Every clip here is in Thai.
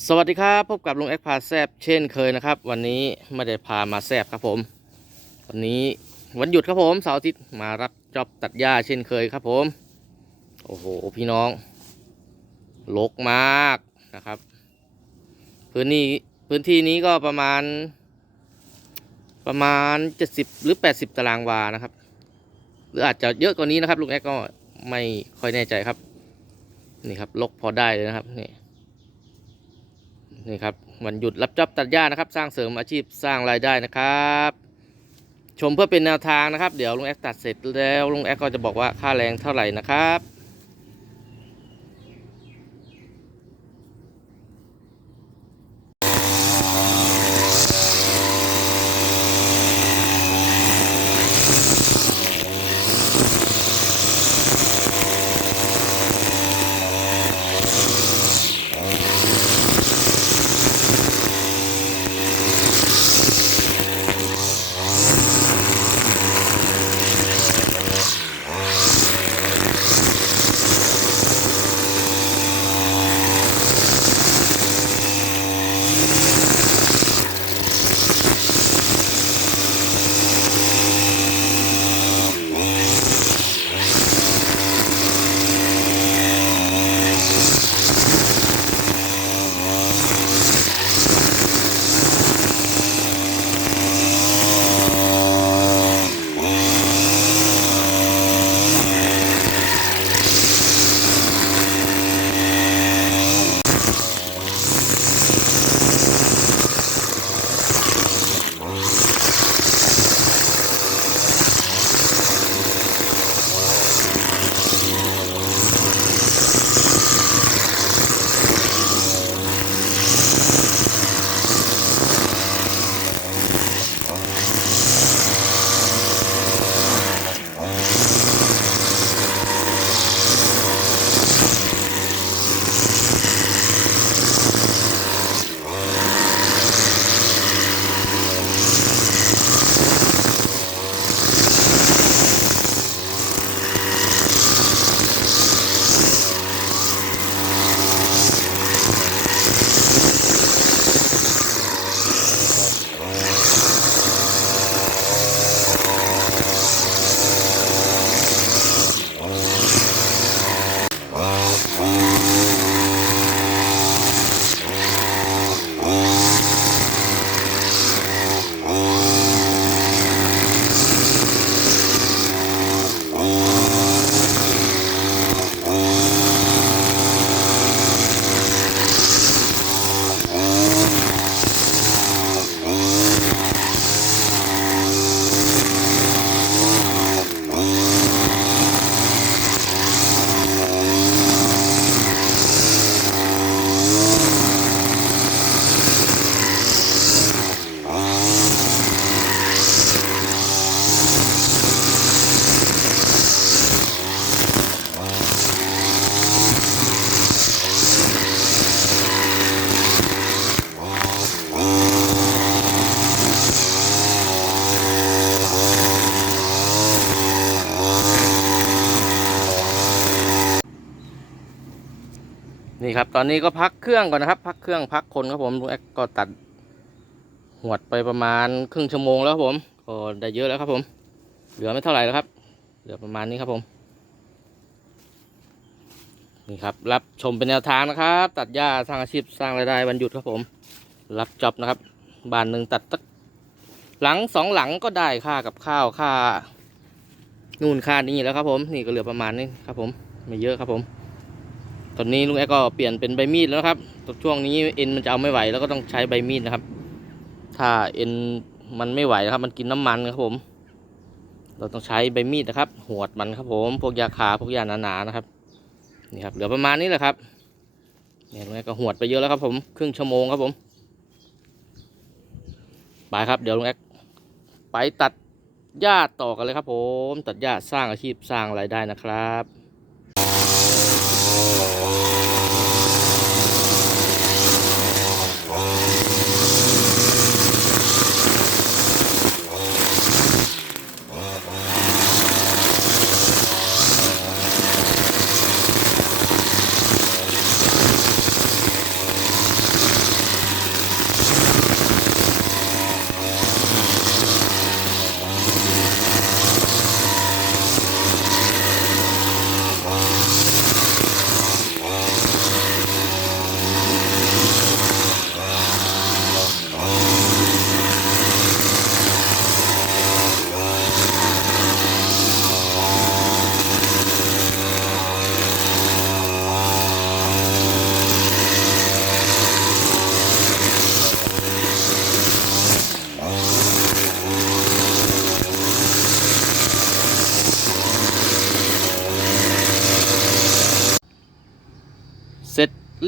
สวัสดีครับ พบกับลุงแอคพาแซบเช่นเคยนะครับ วันนี้ไม่ได้พามาแซบครับผม วันนี้วันหยุดครับผมเสาร์อาทิตย์มารับจอบตัดหญ้าเช่นเคยครับผม โอ้โหพี่น้องลกมากนะครับ พื้นที่พื้นที่นี้ก็ประมาณ ประมาณ 70 หรือ 80 ตารางวานะครับ หรืออาจจะเยอะกว่านี้นะครับลุงแอคก็ไม่ค่อยแน่ใจครับ นี่ครับลกพอได้เลยนะครับนี่ นี่ครับวันหยุดรับจ็อบตัดหญ้านะครับ สร้างเสริมอาชีพสร้างรายได้นะครับ ชมเพื่อเป็นแนวทางนะครับ เดี๋ยวลุงแอ๊กตัดเสร็จแล้วลุงแอคก็จะบอกว่าค่าแรงเท่าไหร่นะครับ นี่ครับ ตอนนี้ก็พักเครื่องก่อนนะครับ พักเครื่องพักคนครับผมลุงแอคก็ตัดหวดไปประมาณครึ่งชั่วโมงแล้วครับผมก็ได้เยอะแล้วครับผม เหลือไม่เท่าไหร่แล้วครับ เหลือประมาณนี้ครับผม นี่ครับ รับชมเป็นแนวทางนะครับ ตัดหญ้าสร้างอาชีพสร้างรายได้วันหยุดครับผม รับจ็อบนะครับบ้านหนึ่งตัดตักหลังสองหลังก็ได้ค่ากับข้าวค่านู่นค่านี่แล้วครับผม นี่ก็เหลือประมาณนี้ครับผม ไม่เยอะครับผม ตอนนี้ลุงแอคก็เปลี่ยนเป็นใบมีดแล้วครับตอช่วงนี้เอ็นมันจะเอาไม่ไหวแล้วก็ต้องใช้ใบมีดนะครับ ถ้าเอ็นมันไม่ไหวนะครับ มันกินน้ำมันครับผม เราต้องใช้ใบมีดนะครับ หวดมันครับผม พวกยาคาพวกยาหนาๆนะครับ นี่ครับเหลือประมาณนี้แหละครับ เนี่ยลุงแอคก็หวดไปเยอะแล้วครับ ผมครึ่งชั่วโมงครับผมไปครับเดี๋ยวลุงแอคไปตัดหญ้าต่อกันเลยครับผมตัดหญ้าสร้างอาชีพสร้างรายได้นะครับ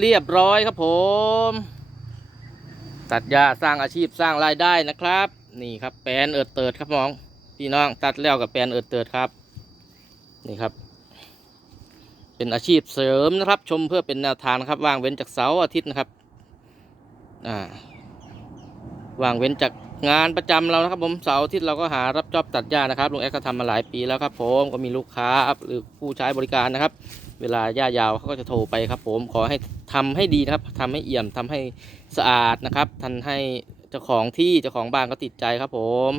เรียบร้อยครับผม ตัดหญ้าสร้างอาชีพสร้างรายได้นะครับ นี่ครับแปลนเอิดเติดครับน้องพี่น้องตัดแล้วกับแปลนเอิดเติดครับ นี่ครับ เป็นอาชีพเสริมนะครับ ชมเพื่อเป็นแนวทางครับว่างเว้นจากเสาร์อาทิตย์นะครับอ่าว่างเว้นจากงานประจำเรานะครับผมเสาร์อาทิตย์เราก็หารับจอบตัดหญ้านะครับลุงแอ๊กก็ทำมาหลายปีแล้วครับผมก็มีลูกค้าหรือผู้ใช้บริการนะครับ เวลาหญ้ายาวเขาก็จะโทรไปครับ ผมขอให้ทำให้ดีนะครับทำให้เอี่ยมทำให้สะอาดนะครับทันให้เจ้าของที่เจ้าของบ้านก็ติดใจครับ ผม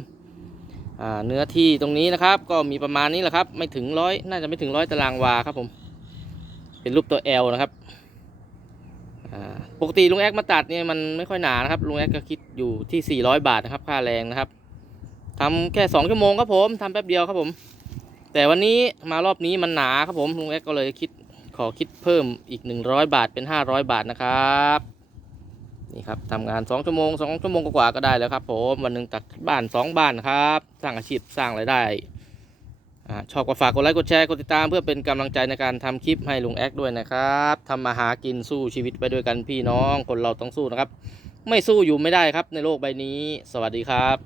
เนื้อที่ตรงนี้นะครับ ก็มีประมาณนี้แหละครับ ไม่ถึงร้อยน่าจะไม่ถึงร้อยตารางวาครับ ผม เป็นรูปตัว L นะครับปกติลุงแอ๊กมาตัดเนี่ยมันไม่ค่อยหนานะครับลุงแอ๊กก็คิดอยู่ที่ 400 บาทนะครับ ค่าแรงนะครับทำแค่ 2 ชั่วโมงครับผมทำแป๊บเดียวครับผม แต่วันนี้มารอบนี้มันหนาครับผมลุงแอ๊กก็เลยคิดขอคิดเพิ่มอีก 100 บาทเป็น 500 บาทนะครับนี่ครับทำงาน 2 ชั่วโมง 2 ชั่วโมงกว่าก็ได้แล้วครับผมวันหนึ่งตัดบ้าน 2 บ้านครับสร้างอาชีพสร้างรายได้อ่าชอบก็ฝากกดไลค์กดแชร์กดติดตามเพื่อเป็นกำลังใจในการทำคลิปให้ลุงแอคด้วยนะครับทำมาหากินสู้ชีวิตไปด้วยกันพี่น้องคนเราต้องสู้นะครับ ไม่สู้อยู่ไม่ได้ครับในโลกใบนี้ สวัสดีครับ